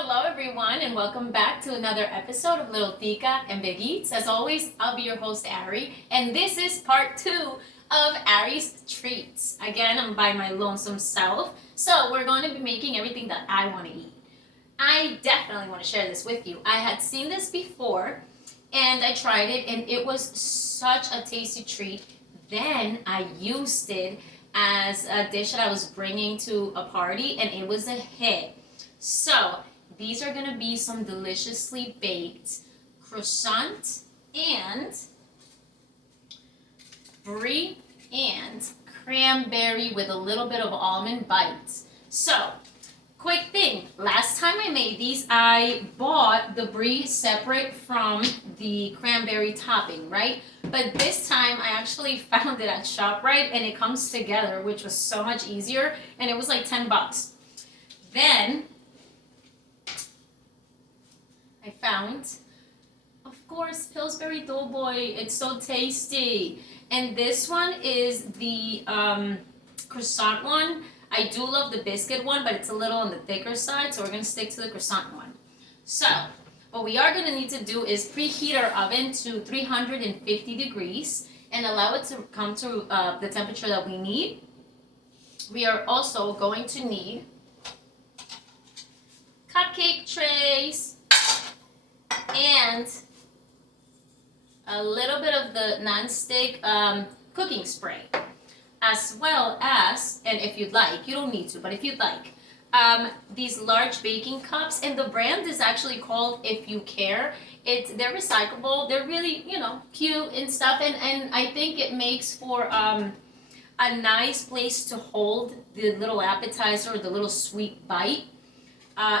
Hello everyone and welcome back to another episode of Little Tica and Big Eats. As always, I'll be your host Ari, and this is part 2 of Ari's Treats. Again, I'm by my lonesome self, so we're going to be making everything that I want to eat. I definitely want to share this with you. I had seen this before and I tried it and it was such a tasty treat. Then I used it as a dish that I was bringing to a party and it was a hit. So these are going to be some deliciously baked croissant and brie and cranberry with a little bit of almond bites. So, quick thing, last time I made these, I bought the brie separate from the cranberry topping, right? But this time I actually found it at ShopRite and it comes together, which was so much easier, and it was like 10 bucks. Then I found, of course, Pillsbury Doughboy. It's so tasty. And this one is the croissant one. I do love the biscuit one, but it's a little on the thicker side, so we're going to stick to the croissant one. So, what we are going to need to do is preheat our oven to 350 degrees and allow it to come to the temperature that we need. We are also going to need cupcake trays and a little bit of the non-stick cooking spray, as well as, and if you'd like, you don't need to, but if you'd like, these large baking cups, and the brand is actually called If You Care. They're recyclable, they're really, cute and stuff, and I think it makes for a nice place to hold the little appetizer or the little sweet bite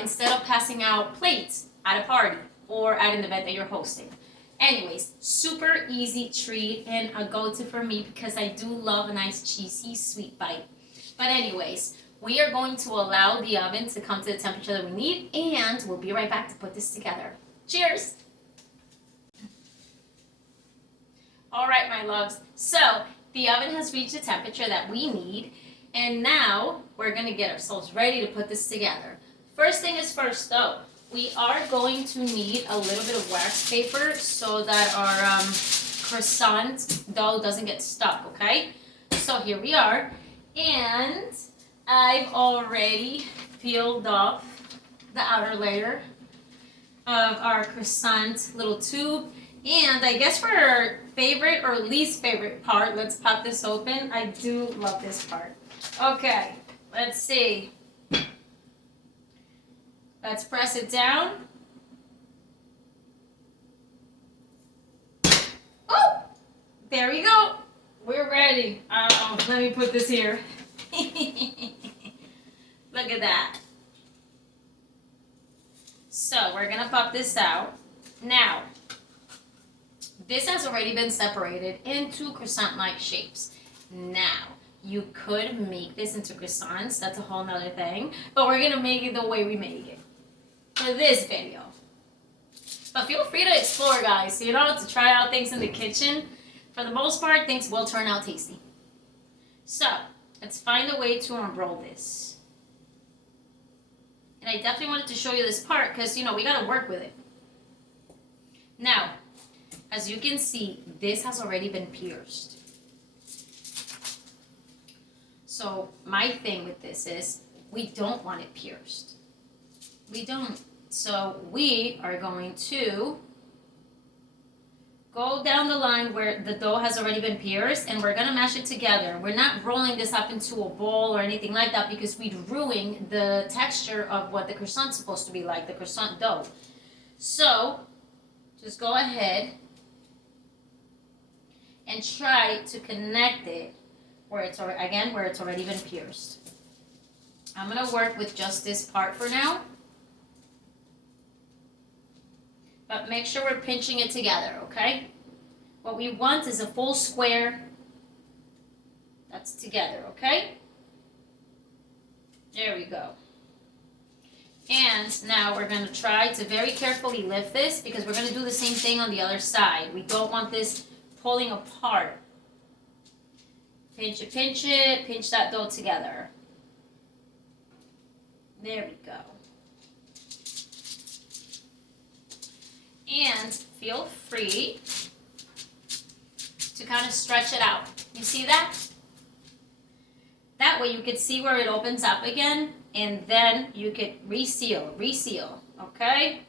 instead of passing out plates at a party or at an event that you're hosting. Anyways, super easy treat and a go-to for me because I do love a nice cheesy sweet bite. But anyways, we are going to allow the oven to come to the temperature that we need, and we'll be right back to put this together. Cheers! All right, my loves. So the oven has reached the temperature that we need, and now we're going to get ourselves ready to put this together. First thing is first, though. We are going to need a little bit of wax paper so that our croissant dough doesn't get stuck, okay? So here we are, and I've already peeled off the outer layer of our croissant little tube. And I guess for our favorite or least favorite part, let's pop this open. I do love this part. Okay, let's see. Let's press it down. Oh, there we go. We're ready. Let me put this here. Look at that. So we're gonna pop this out. Now, this has already been separated into croissant-like shapes. Now, you could make this into croissants. That's a whole nother thing. But we're gonna make it the way we make it for this video. But feel free to explore, guys, to try out things in the kitchen. For the most part, things will turn out tasty. So, let's find a way to unroll this. And I definitely wanted to show you this part because, we gotta work with it. Now, as you can see, this has already been pierced. So, my thing with this is, we don't want it pierced. We don't. So we are going to go down the line where the dough has already been pierced, and we're going to mash it together. We're not rolling this up into a bowl or anything like that because we'd ruin the texture of what the croissant's supposed to be like, the croissant dough. So just go ahead and try to connect it where it's already been pierced. I'm going to work with just this part for now. But make sure we're pinching it together, okay? What we want is a full square that's together, okay? There we go. And now we're going to try to very carefully lift this because we're going to do the same thing on the other side. We don't want this pulling apart. Pinch it, pinch that dough together. There we go. And feel free to kind of stretch it out. You see that? That way you could see where it opens up again, and then you could reseal, okay?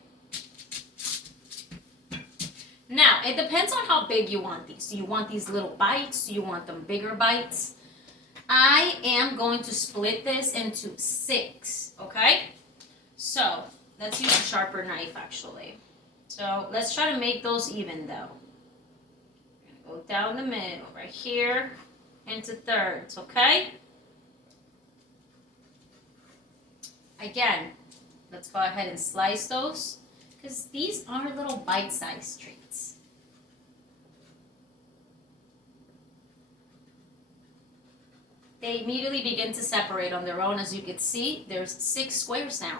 Now, it depends on how big you want these. Do you want these little bites? Do you want them bigger bites? I am going to split this into 6, okay? So, let's use a sharper knife, actually. So, let's try to make those even, though. We're going to go down the middle, right here, into thirds, okay? Again, let's go ahead and slice those, because these are little bite-sized treats. They immediately begin to separate on their own. As you can see, there's 6 squares now.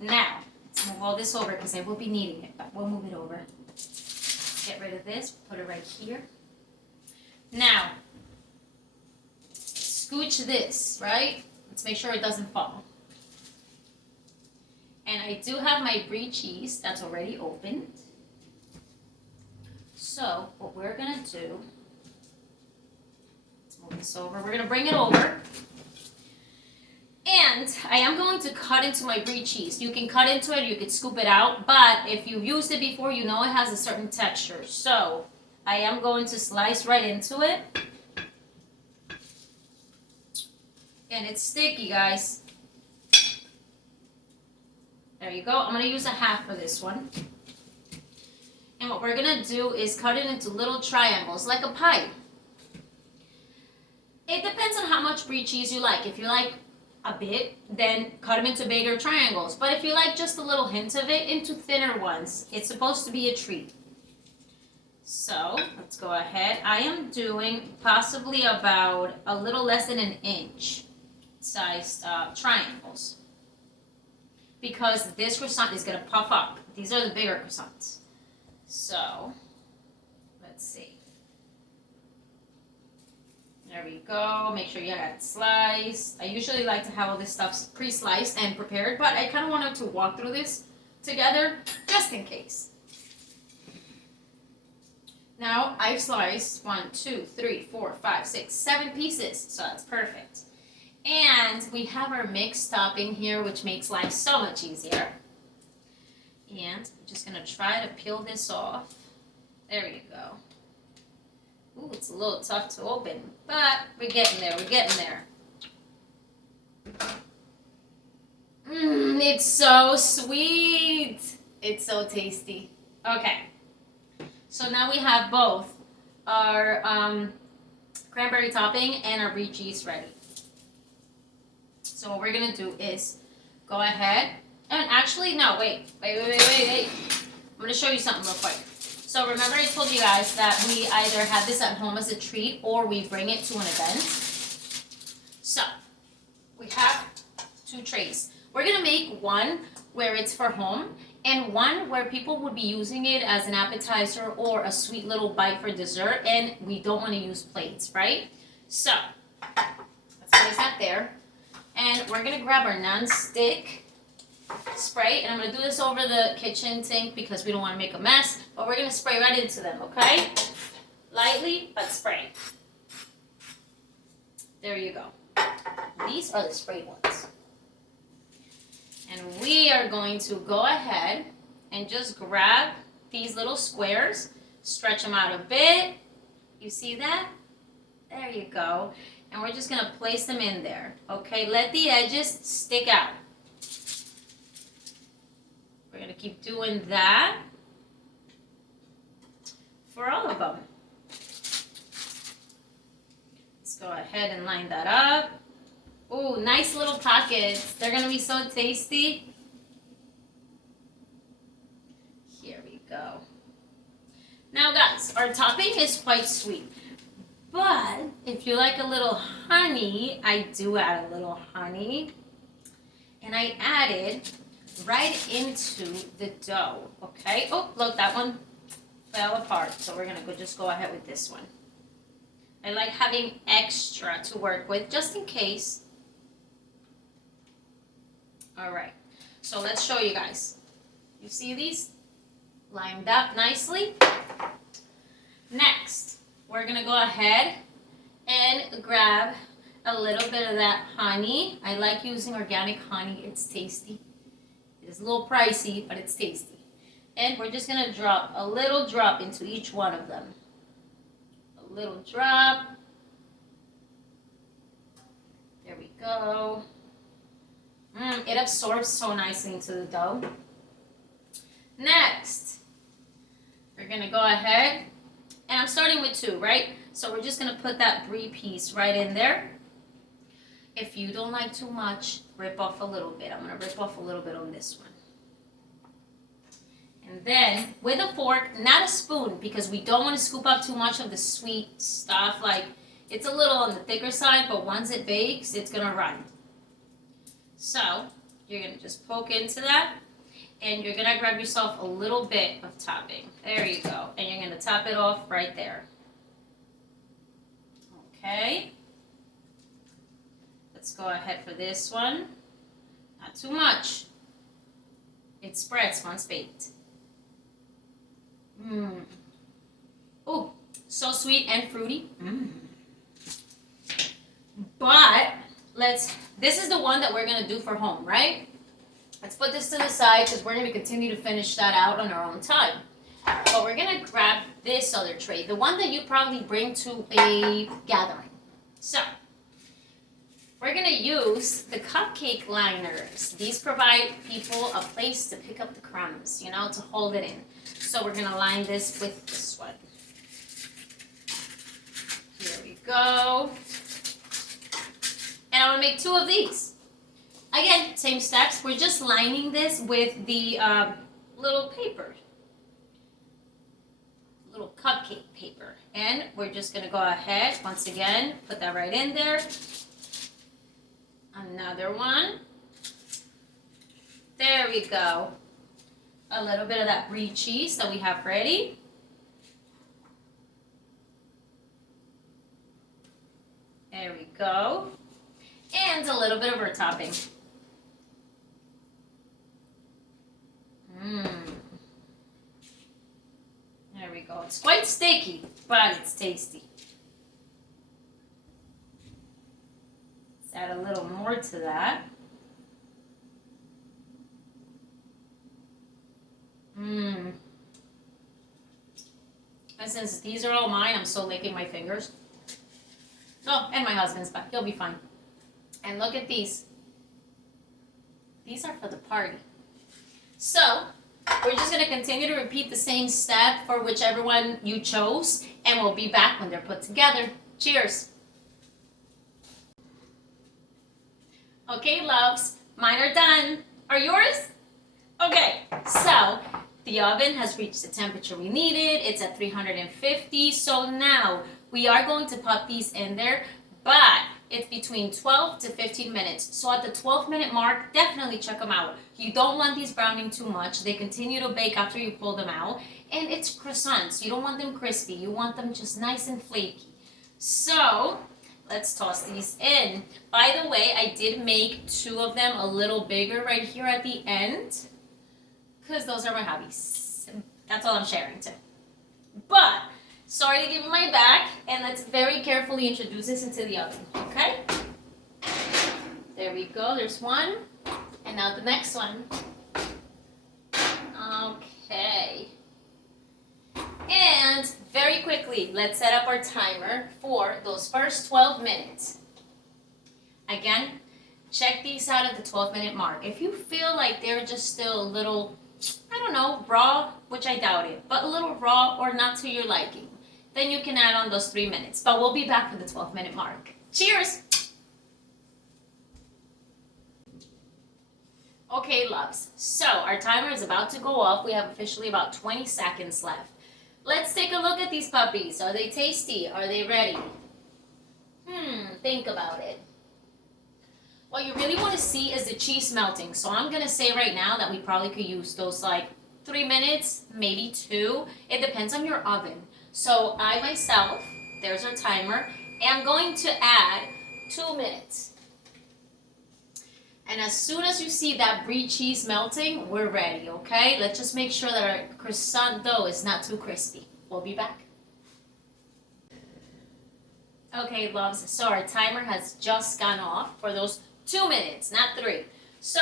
Now, let's move all this over because I will be needing it, but we'll move it over. Get rid of this, put it right here. Now, scooch this, right? Let's make sure it doesn't fall. And I do have my brie cheese that's already opened. So, what we're going to do, let's move this over. We're going to bring it over. And I am going to cut into my brie cheese. You can cut into it, you can scoop it out, but if you've used it before, you know it has a certain texture. So, I am going to slice right into it. And it's sticky, guys. There you go. I'm going to use a half for this one. And what we're going to do is cut it into little triangles, like a pie. It depends on how much brie cheese you like. If you like a bit, then cut them into bigger triangles. But if you like just a little hint of it, into thinner ones. It's supposed to be a treat. So, let's go ahead. I am doing possibly about a little less than an inch sized triangles. Because this croissant is going to puff up. These are the bigger croissants. So, let's see. There we go. Make sure you got it sliced. I usually like to have all this stuff pre-sliced and prepared, but I kind of wanted to walk through this together just in case. Now, I've sliced 1, 2, 3, 4, 5, 6, 7 pieces, so that's perfect. And we have our mixed topping here, which makes life so much easier. And I'm just going to try to peel this off. There you go. Ooh, it's a little tough to open, but we're getting there, it's so sweet. It's so tasty. Okay. So now we have both our cranberry topping and our brie cheese ready. So what we're going to do is go ahead and actually, no, wait. I'm going to show you something real quick. So remember I told you guys that we either have this at home as a treat or we bring it to an event. So we have 2 trays. We're going to make one where it's for home and one where people would be using it as an appetizer or a sweet little bite for dessert, and we don't want to use plates, right? So let's place that there. And we're going to grab our non-stick spray, and I'm going to do this over the kitchen sink because we don't want to make a mess, but we're going to spray right into them, okay? Lightly, but spray. There you go. These are the sprayed ones. And we are going to go ahead and just grab these little squares, stretch them out a bit. You see that? There you go. And we're just going to place them in there, okay? Let the edges stick out. We're going to keep doing that for all of them. Let's go ahead and line that up. Ooh, nice little pockets. They're going to be so tasty. Here we go. Now guys, our topping is quite sweet. But if you like a little honey, I do add a little honey. And I added right into the dough, okay? Oh, look, that one fell apart. So we're going to just go ahead with this one. I like having extra to work with just in case. All right, so let's show you guys. You see these? lined up nicely. Next, we're gonna go ahead and grab a little bit of that honey. I like using organic honey, it's tasty. It is a little pricey, but it's tasty. And we're just gonna drop a little drop into each one of them. A little drop. There we go. It absorbs so nicely into the dough. Next, we're gonna go ahead, and I'm starting with 2, right? So we're just gonna put that brie piece right in there. If you don't like too much, rip off a little bit. I'm gonna rip off a little bit on this one. And then with a fork, not a spoon, because we don't want to scoop up too much of the sweet stuff. Like, it's a little on the thicker side, but once it bakes, it's gonna run. So you're gonna just poke into that, and you're gonna grab yourself a little bit of topping. There you go. And you're gonna top it off right there. Okay. Let's go ahead for this one. Not too much. It spreads once baked. Oh, so sweet and fruity. But this is the one that we're gonna do for home, right? Let's put this to the side because we're gonna continue to finish that out on our own time. But we're gonna grab this other tray, the one that you probably bring to a gathering. So we're gonna use the cupcake liners. These provide people a place to pick up the crumbs, you know, to hold it in. So we're gonna line this with this one. Here we go. And I wanna make 2 of these. Again, same steps. We're just lining this with the little paper. Little cupcake paper. And we're just gonna go ahead, once again, put that right in there. Another one. There we go. A little bit of that brie cheese that we have ready. There we go. And a little bit of our topping. There we go. It's quite sticky, but it's tasty. Let's add a little more to that. And since these are all mine, I'm still licking my fingers. Oh, and my husband's, but he'll be fine. And look at these. These are for the party. So, we're just going to continue to repeat the same step for whichever one you chose, and we'll be back when they're put together. Cheers! Okay, loves, mine are done. Are yours? Okay, so the oven has reached the temperature we needed. It's at 350. So now we are going to pop these in there, but it's between 12 to 15 minutes. So at the 12-minute mark, definitely check them out. You don't want these browning too much. They continue to bake after you pull them out. And it's croissants. You don't want them crispy. You want them just nice and flaky. So let's toss these in. By the way, I did make 2 of them a little bigger right here at the end, because those are my hobbies. That's all I'm sharing too. But sorry to give you my back, and let's very carefully introduce this into the oven, okay? There we go, there's one. And now the next one. Okay. And very quickly, let's set up our timer for those first 12 minutes. Again, check these out at the 12-minute mark. If you feel like they're just still a little, I don't know, raw, which I doubt it, but a little raw or not to your liking, then you can add on those 3 minutes. But we'll be back for the 12-minute mark. Cheers! Okay, loves, so our timer is about to go off. We have officially about 20 seconds left. Let's take a look at these puppies. Are they tasty? Are they ready? Think about it. What you really want to see is the cheese melting. So I'm going to say right now that we probably could use those like 3 minutes, maybe 2. It depends on your oven. So I myself, there's our timer, am going to add 2 minutes. And as soon as you see that brie cheese melting, we're ready, okay? Let's just make sure that our croissant dough is not too crispy. We'll be back. Okay, loves, so our timer has just gone off for those 2 minutes, not 3. So,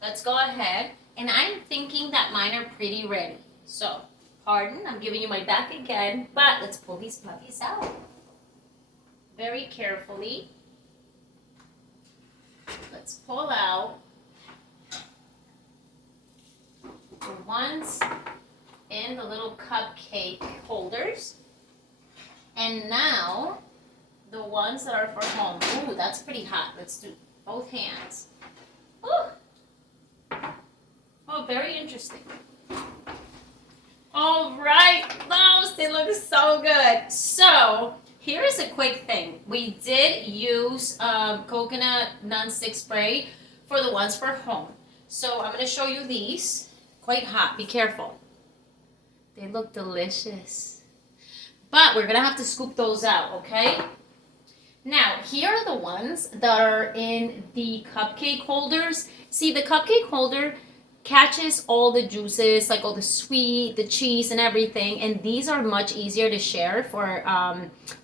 let's go ahead, and I'm thinking that mine are pretty ready. So, pardon, I'm giving you my back again, but let's pull these puppies out. Very carefully. Let's pull out the ones in the little cupcake holders. And now, the ones that are for home. Ooh, that's pretty hot. Let's do both hands. Ooh. Oh, very interesting. All right, those, they look so good. So, here's a quick thing. We did use coconut nonstick spray for the ones for home. So I'm going to show you these. Quite hot. Be careful. They look delicious. But we're going to have to scoop those out, okay? Now, here are the ones that are in the cupcake holders. See, the cupcake holder catches all the juices, like all the sweet, the cheese, and everything. And these are much easier to share for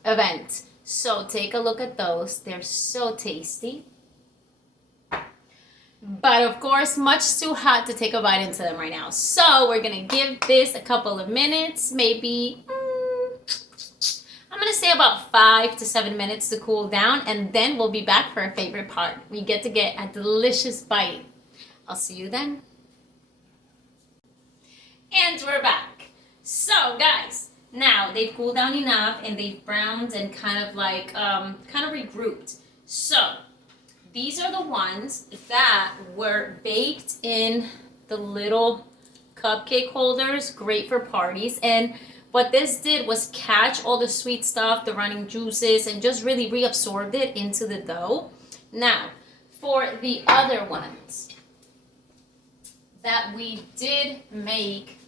events. So take a look at those. They're so tasty. But of course, much too hot to take a bite into them right now. So we're going to give this a couple of minutes, maybe, I'm going to say about 5 to 7 minutes to cool down. And then we'll be back for our favorite part. We get to get a delicious bite. I'll see you then. And we're back. So guys, now they've cooled down enough and they've browned and kind of like regrouped. So these are the ones that were baked in the little cupcake holders, great for parties. And what this did was catch all the sweet stuff, the running juices, and just really reabsorbed it into the dough. Now, for the other ones that we did make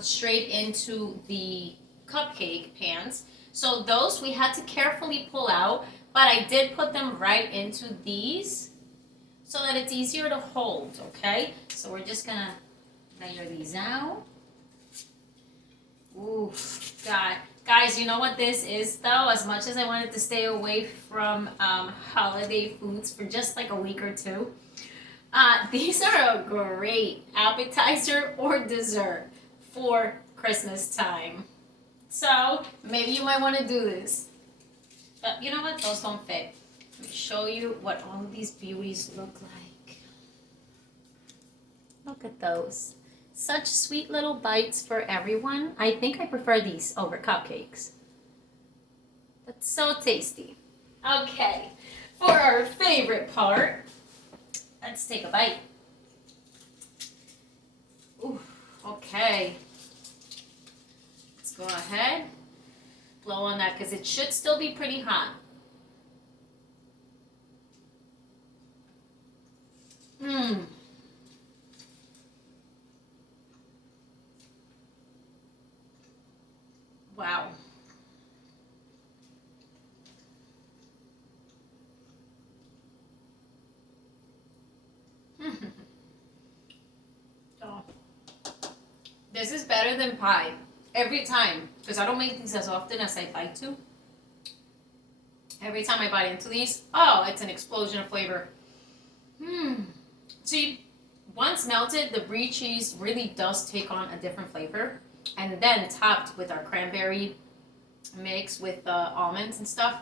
straight into the cupcake pans. So those we had to carefully pull out, but I did put them right into these so that it's easier to hold, okay? So we're just gonna layer these out. Ooh, God. Guys, you know what this is though? As much as I wanted to stay away from holiday foods for just like a week or two, these are a great appetizer or dessert for Christmas time. So maybe you might want to do this. But you know what? Those don't fit. Let me show you what all of these beauties look like. Look at those. Such sweet little bites for everyone. I think I prefer these over cupcakes. That's so tasty. Okay, for our favorite part, let's take a bite. Ooh, okay. Let's go ahead, blow on that because it should still be pretty hot. Mmm. Wow. Oh. This is better than pie. Every time. Because I don't make these as often as I'd like to. Every time I bite into these, oh, it's an explosion of flavor. See, once melted, the brie cheese really does take on a different flavor. And then topped with our cranberry mix with the almonds and stuff,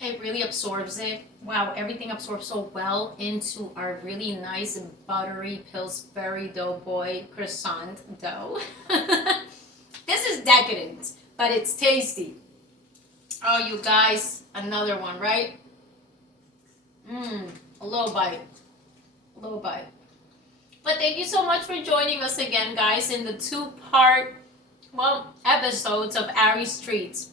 it really absorbs it. Wow, everything absorbs so well into our really nice and buttery Pillsbury Doughboy croissant dough. This is decadent, but it's tasty. Oh, you guys, another one, right? A little bite. A little bite. But thank you so much for joining us again, guys, in the 2-part, episodes of Ari's Treats.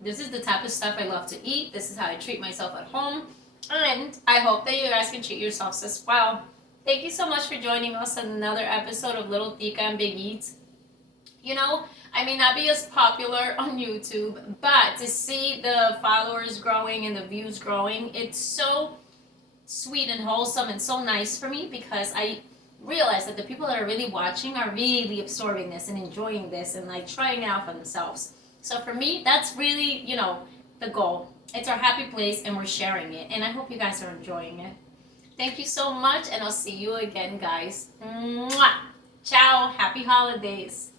This is the type of stuff I love to eat. This is how I treat myself at home. And I hope that you guys can treat yourselves as well. Thank you so much for joining us on another episode of Little Tika and Big Eats. You know, I may not be as popular on YouTube, but to see the followers growing and the views growing, it's so sweet and wholesome and so nice for me, because I realize that the people that are really watching are really absorbing this and enjoying this and like trying it out for themselves. So for me, that's really, you know, the goal. It's our happy place and we're sharing it, and I hope you guys are enjoying it. Thank you so much, and I'll see you again, guys. Mwah! Ciao, happy holidays.